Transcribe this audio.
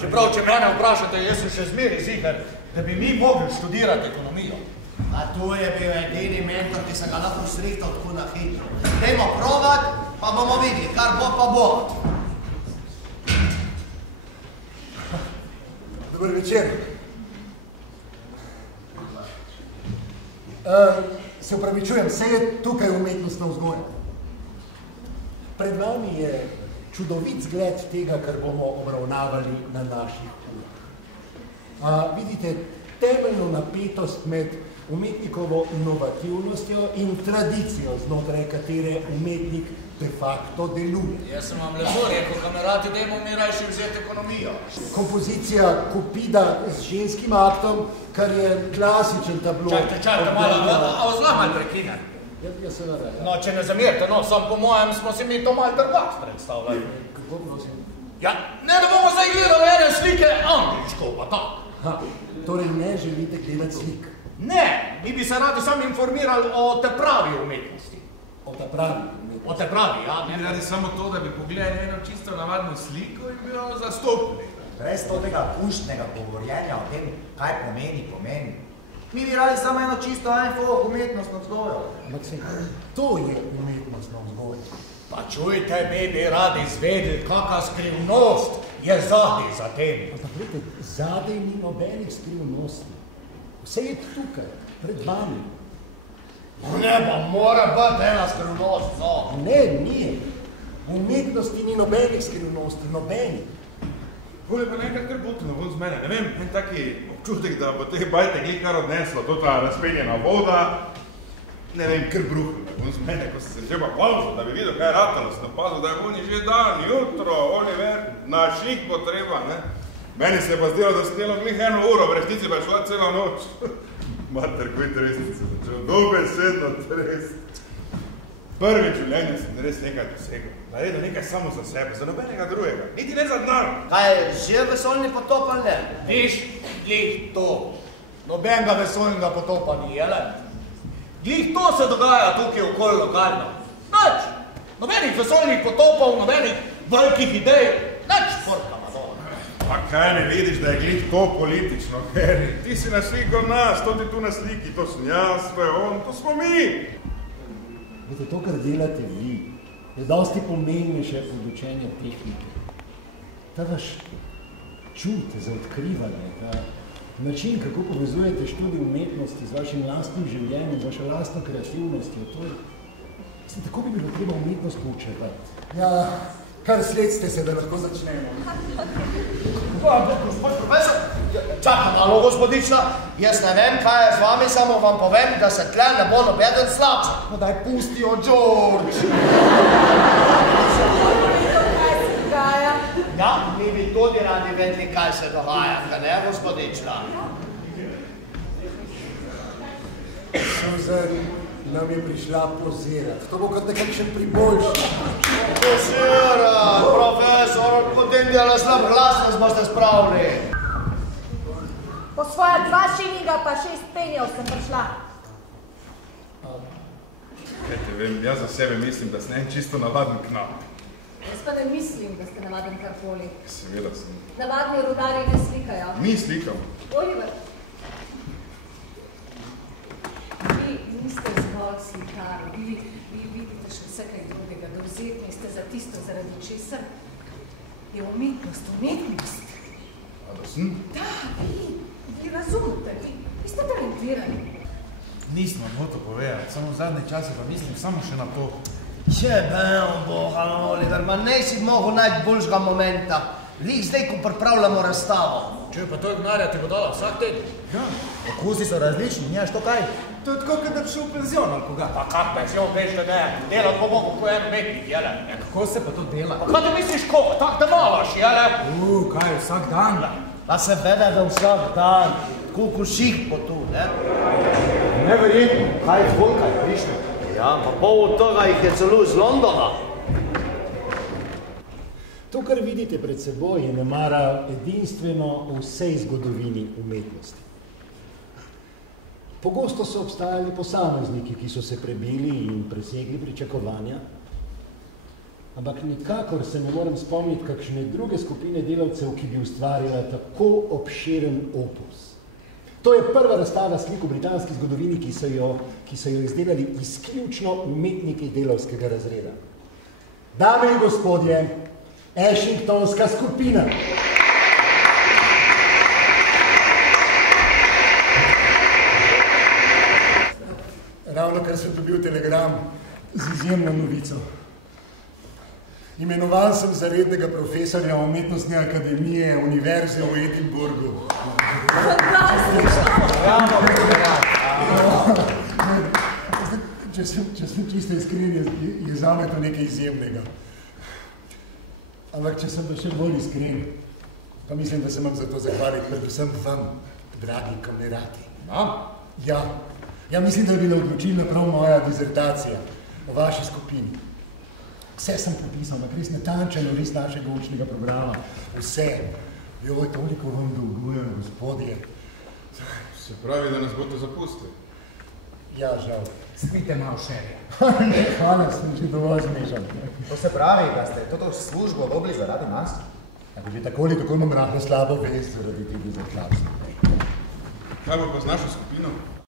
Čeprav, če mene vprašate, jaz sem še zmeri ziher, da bi mi mogli študirati ekonomijo. A to je bil edini mentor, ki sem ga lahko srihtal tako na hitro. Dajmo provat, pa bomo videli, kar bo pa bo. Dobar večer. Se upravičujem, vse je tukaj umetnostna vzgoja. Pred vami je čudovit zgled tega, kar bomo obravnavali na naših urah. Vidite temeljno napetost med umetnikovo inovativnostjo in tradicijo, znotraj katere umetnik de facto deluje. Jaz sem vam lepo rekel, kamerati, dajmo mi rajši vzeti ekonomijo. Kompozicija Kupida z ženskim aktom, kar je klasičen tablo. Čakajte malo, a vas lahko malo prekinem? Jaz se nadal. No, če ne zamerite, no, sam po mojem smo si mi to malo drugače predstavljali. Kako prosim? Ja, ne da bomo zdaj gledali ene slike angličkov, pa tak. Torej ne želite gledati slik? Ne, mi bi se radi sam informirali o te pravi umetnosti. O te pravi umetnosti? O te pravi, ja. Mi bi radi samo to, da bi pogledali eno čisto navadno sliko in bi jo zastopili. Brez tega puštnega govorjenja o tem, kaj pomeni. Mi bi radi samo eno čisto umetnostno vzgojo. Maksim, to je umetnostna vzgoja. Pa čujte, mi bi radi izvedeli, kakva skrivnost je zadaj za tem. Ampak gledajte, zadaj ni nobenih skrivnosti. Vse je tukaj, pred vami. Ne, pa mora biti ena skrivnost, no. Ne, ni. V umetnosti ni nobenih skrivnosti, nobenih. Bolje pa nekaj kar butno ven z mene. Ne vem, en taki občutek, da bo teh bajte kar odneslo, to ta razpenjena voda, ne vem, kar bruhno ven z mene, ko sem se že pa pavzal, da bi videl, kaj je ratalo, sem napazil, da je oni že dan, jutro, Oliver, na šlik bo treba, ne. Meni se je pa zdelo, da sem delal glih 1 uro, v resnici pa je šla cela noč. Mater, koji tresnice sem začel, dobesedno tresnice. Prvi življenje sem res nekaj dosegel. Naredil nekaj samo za sebe, za nobenega drugega, niti ne za denar. Kaj je že vesoljni potop ali ne? Viš, glih to. Nobenega vesoljnega potopa ni, jele? Glih to se dogaja tukaj okoli lokalno. Nič. Nobenih vesoljnih potopov, nobenih velikih idej, nič porka Madonna. Pa kaj ne vidiš, da je glih to politično, Harry? Ti si naslikal nas, to ti tu na sliki, to sem jaz, to je on, to smo mi. Vidite, to, kar delate vi, je dosti pomembnejše od učenja tehnike. Ta vaš čut za odkrivanje, ta način, kako povezujete študij umetnosti z vašim lastnim življenjem, z vašo lastno kreativnostjo, to je... Mislim, tako bi bilo treba umetnost poučevati. Ja, kar sledste se, da lahko začnemo. Gospod profesor, čakaj malo, gospodična, jaz ne vem, kaj je z vami, samo vam povem, da se tle ne bo nobeden slabši. No daj, pusti jo, George! Ja, mi bi tudi radi vedeli, kaj se dogaja, kaj ne, gospodična? Susan nam je prišla pozirati. To bo kot nekakšen priboljšek. Pozirat, profesor, potem dela slab glas nas boste spravili. Po svoja 2 šilinga pa 6 penjev sem prišla. Kaj te vem, jaz za sebe mislim, da sem en čisto navaden knap. Jaz pa ne mislim, da ste navaden karkoli. Seveda sem. Navadni rudarji ne slikajo. Mi slikamo. Oliver, vi niste zgolj slikari, vi vidite še vse kaj drugega, dovzetni ste za tisto, zaradi česar je umetnost. A da sem? Da, vi razumete, vi ste talentirani. Nismo moto povedati, samo v zadnje čase pa mislim samo še na to. Če bom boha, Oliver, ma ne si mogel najti boljšega momenta. Lih zdaj, ko pripravljamo razstavo. Čuj, pa to ignarja ti bo dala vsak teden. Ja, okusi so različni, nimaš to kaj? To je tako, da bi šel v penzion ali koga. Pa kak penzion, veš, da ne, delat bo mogo ko en umetnik, jele? Ja, kako se pa to dela? Pa kaj ti misliš, ko? Tak te malaš, jele? Kaj, vsak dan? Pa se vede, da vsak dan, tako koših po tu, ne? Neverjetno. Kaj je zvolka, je prišlo? Ja, pa pol od tega jih je celo iz Londona. To, kar vidite pred seboj, je nemara edinstveno v vsej zgodovini umetnosti. Pogosto so obstajali posamezniki, ki so se prebili in presegli pričakovanja, ampak nikakor se ne morem spomniti kakšne druge skupine delavcev, ki bi ustvarila tako obširen opus. To je prva razstava slik v britanski zgodovini, ki so jo izdelali izključno umetniki delavskega razreda. Dame in gospodje, Ashingtonska skupina. Ravno kar sem dobil telegram z izjemno novico. Imenovan sem za rednega profesorja Umetnostne akademije Univerze v Edinburgu. Če sem čisto iskren, je zame to nekaj izjemnega. Ampak če sem pa še bolj iskren, pa mislim, da se imam za to zahvaliti predvsem vam, dragi kamerati. Ja, mislim, da je bila odločilna prav moja dizertacija o vaši skupini. Vse sem popisal, res natančen res našega učnega programa. Vse. Joj, toliko vam dolgujem, gospodje. Se pravi, da nas boste zapustili? Ja, žal. Spite malo šerja. Ne, hvala, sem že dovolj zmešal. To se pravi, da ste to službo dobili zaradi nas? Ako že tako ali tako imam rahlo slabo vest zaradi tega zakladstva. Kaj bo pa z našo skupino?